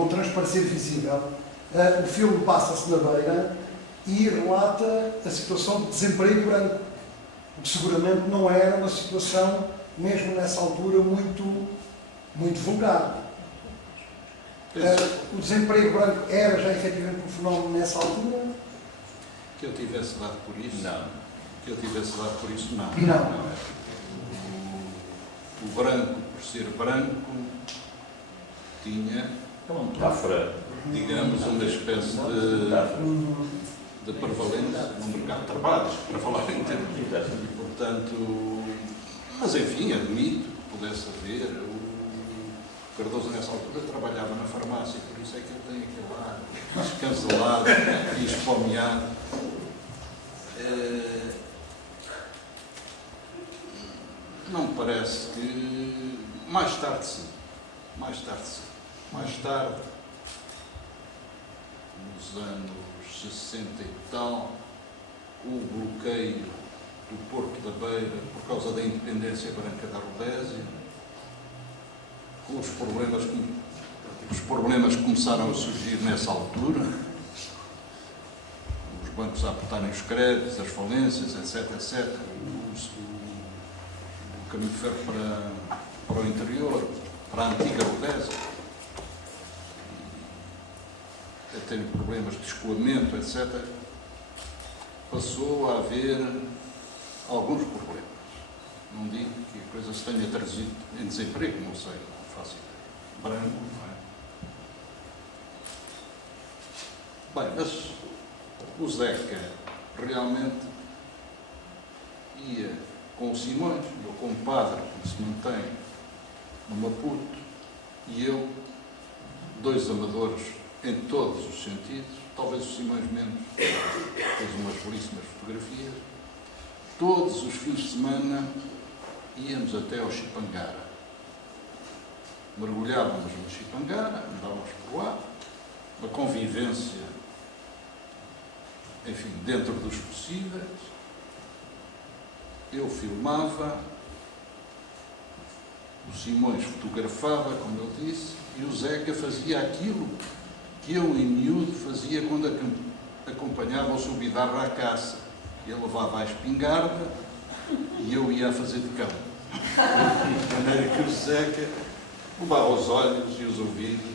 não transparecer visível, o filme passa-se na Beira e relata a situação de desemprego branco, o que seguramente não era uma situação, mesmo nessa altura, muito vulgar. O desemprego branco era já efetivamente um fenómeno nessa altura? Que eu tivesse dado por isso? Não. Que eu tivesse dado por isso? Não. Não. O branco, por ser branco, tinha, digamos, uma espécie de prevalência no mercado de trabalho, para falar em termos. E, portanto, mas enfim, admito que pudesse haver. O Cardoso, nessa altura, trabalhava na farmácia, por isso é que ele tem aquele ar descancelado e esfomeado. Não me parece que... Mais tarde, sim. Mais tarde, nos anos 60 e tal, o bloqueio do Porto da Beira por causa da independência branca da Rodésia, os problemas começaram a surgir nessa altura, os bancos a apertarem os créditos, as falências, etc. O caminho de ferro para o interior, para a antiga Rodésia, a terem problemas de escoamento, etc., passou a haver alguns problemas. Não digo que a coisa se tenha traduzido em desemprego, não sei, não faço ideia. Branco, não é? Bem, mas o Zeca realmente ia com o Simões, eu como padre que se mantém no Maputo, e eu, dois amadores em todos os sentidos, talvez o Simões menos, fez umas belíssimas fotografias. Todos os fins de semana íamos até ao Chipangara. Mergulhávamos no Chipangara, andávamos por lá, uma convivência, enfim, dentro dos possíveis. Eu filmava, o Simões fotografava, como ele disse, e o Zeca fazia aquilo que eu, em miúdo, fazia quando acompanhava o Subidarra à caça. Ele levava a espingarda e eu ia a fazer de cão. De maneira que o Zeca levava os olhos e os ouvidos,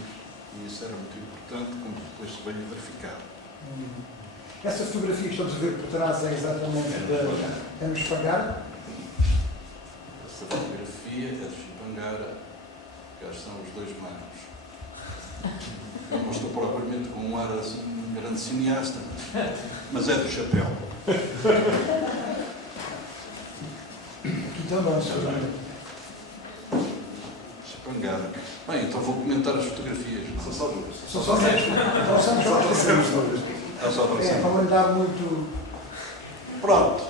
e isso era muito importante, como depois se veio a verificar. Essa fotografia que estamos a ver por trás é exatamente de nos pagar? Essa fotografia é de Chipangara, cá estão os dois manos. Eu não estou propriamente com um ar assim, um grande cineasta, mas é do chapéu. Então vamos fazer. Chipangara. Bem, então vou comentar as fotografias. São só duas. São só 10. Não são só duas. É só para para não dar muito... Pronto.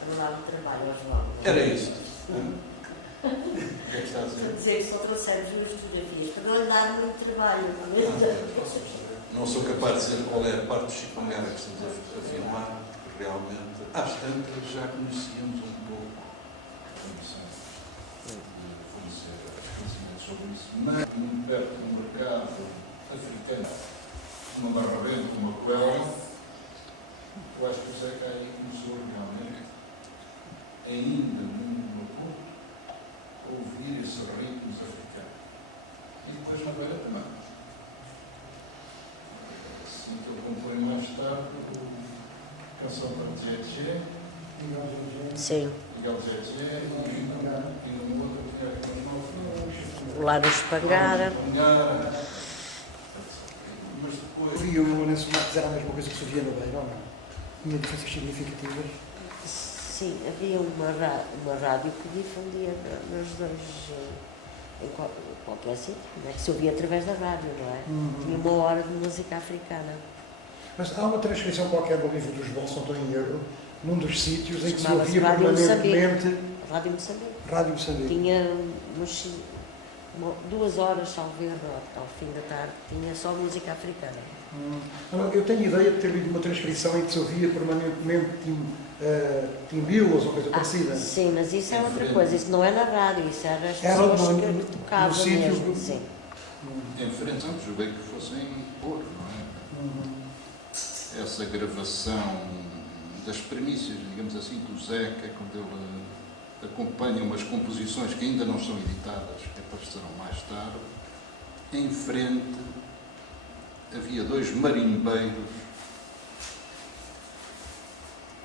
Para não dar muito trabalho aos jovens. Era isto. O que é que está a dizer? Para dizer que só trouxemos duas fotografias, para não lhe dar muito trabalho. Não sou capaz de dizer qual é a parte do Chipangara que estamos a filmar, porque realmente, às tantas, já conhecíamos um pouco de conhecer conhecimentos sobre isso, mas muito perto do mercado africano, uma barra bem como a Coelho, eu acho que o Zeca aí começou realmente, ainda no Maputo, a ouvir esses ritmos africanos. E depois na Beira também. Assim que eu compõe mais tarde, a canção para Tchê, Sim. Miguel Tchê, e no outro tinha aqueles novos. Lá no Espangara. Mas depois. E o Lourenço Marques era a mesma coisa que se via no Beira, não? Tinha diferenças significativas? Sim, havia uma rádio que difundia nos dois, em qualquer sítio, não é? Que se ouvia através da rádio, não é? Tinha uma hora de música africana. Mas há uma transcrição qualquer do livro dos Bolsos, não estou em erro, num dos sítios em que se Chamava-se ouvia Rádio permanentemente... Rádio Moçambique. Rádio Moçambique. Tinha 2 horas, salvo erro, ao fim da tarde, tinha só música africana. Eu tenho ideia de ter lido uma transcrição em que se ouvia permanentemente timbilas ou coisa parecida. Sim, mas isso é outra coisa, isso não é na rádio, isso era as Era pessoas no que tocavam sítio mesmo. Sim. em frente, antes bem que fossem pôr, não é? Essa gravação das premissas, digamos assim, do Zeca, quando ele acompanha umas composições que ainda não são editadas, que aparecerão mais tarde, em frente havia dois marimbeiros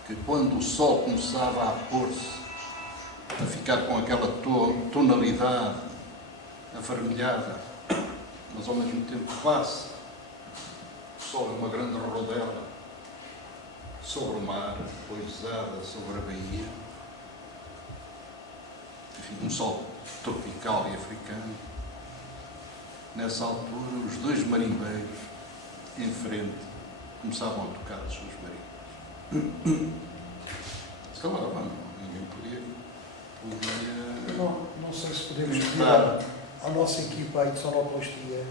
que, quando o sol começava a pôr-se, a ficar com aquela tonalidade avermelhada, mas ao mesmo tempo passa, o sol é uma grande rodela sobre o mar, poisada sobre a baía, enfim, um sol tropical e africano. Nessa altura, os dois marimbeiros em frente começavam a tocar as suas marimbas. Se calhar, ninguém podia. Não sei se podemos pedir à nossa equipa aí de sonoplastia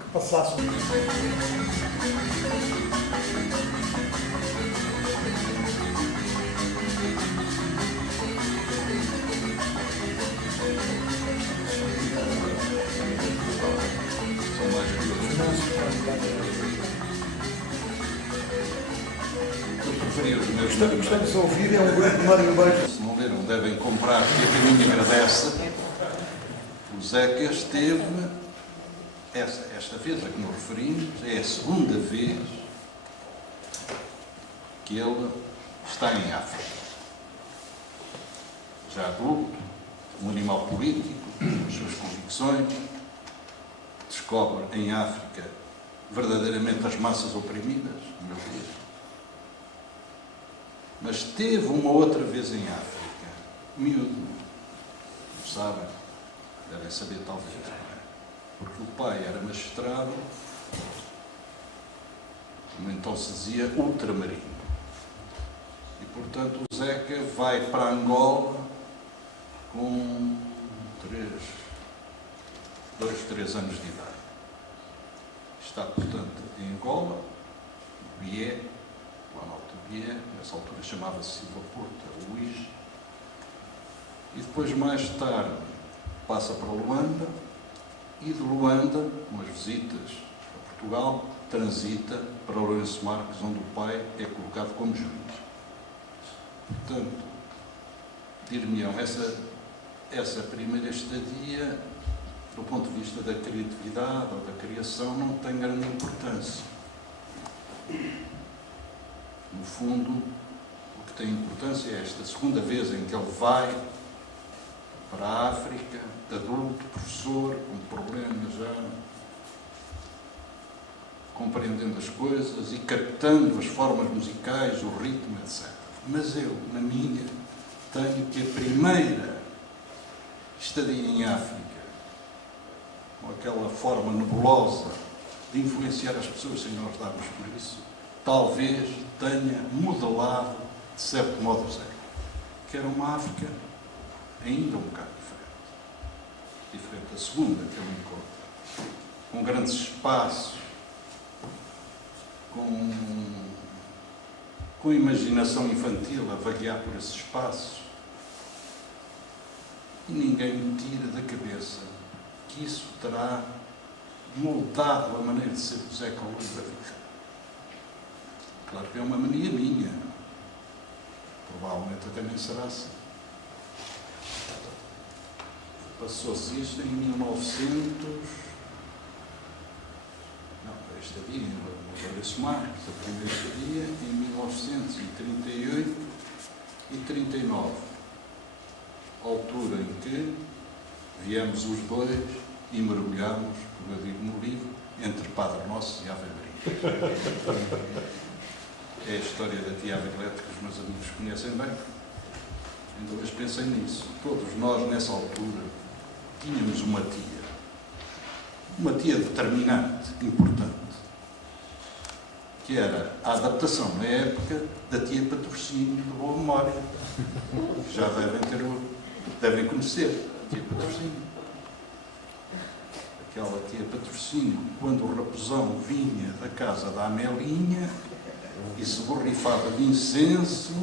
que passasse Estamos a ouvir, é um grupo de marimbeiros. Se não leram, devem comprar, que a caminho agradece. O Zeca esteve, esta vez a que nos referimos, é a segunda vez que ele está em África. Já adulto, um animal político, com as suas convicções, descobre em África verdadeiramente as massas oprimidas, meu Deus. Mas teve uma outra vez em África, miúdo, não sabem, devem saber talvez, não é? Porque o pai era magistrado, como então se dizia, ultramarino. E portanto o Zeca vai para Angola com 2, 3 anos de idade. Está, portanto, em Angola, no Bié, lá no Alto Bié, nessa altura chamava-se Silva Porto, era Luís, e depois, mais tarde, passa para Luanda, e de Luanda, com as visitas a Portugal, transita para Lourenço Marques, onde o pai é colocado como juiz. Portanto, dir-me-ão, essa primeira estadia, do ponto de vista da criatividade ou da criação, não tem grande importância. No fundo, o que tem importância é esta segunda vez em que ele vai para a África, adulto, professor, com problemas já, compreendendo as coisas e captando as formas musicais, o ritmo, etc. Mas eu, na minha, tenho que a primeira estadia em África, com aquela forma nebulosa de influenciar as pessoas sem nós darmos por isso, talvez tenha modelado, de certo modo, o Zeca, que era uma África ainda um bocado diferente da segunda que ele encontra, com grandes espaços, com imaginação infantil a vaguear por esses espaços, e ninguém me tira da cabeça que isso terá moldado a maneira de ser do Zeca ao longo da vida. Claro que é uma mania minha, provavelmente até nem será assim. Passou-se isto em 1900, esta dia, no Lourenço Marques, a primeira estadia, em 1938 e 39, altura em que viemos os dois e mergulhámos, como eu digo no livro, entre Padre Nosso e Ave Maria. É a história da tia Ave Maria que os meus amigos conhecem bem. Ainda hoje pensei nisso. Todos nós, nessa altura, tínhamos uma tia determinante, importante, que era a adaptação, na época, da tia Patrocínio de boa memória. Já devem conhecer a tia Patrocínio. Aquela tia Patrocínio, quando o raposão vinha da casa da Amelinha e se borrifava de incenso,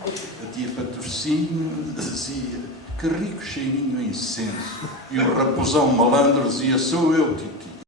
a tia Patrocínio dizia que rico cheirinho a incenso. E o raposão malandro dizia, sou eu, Titi.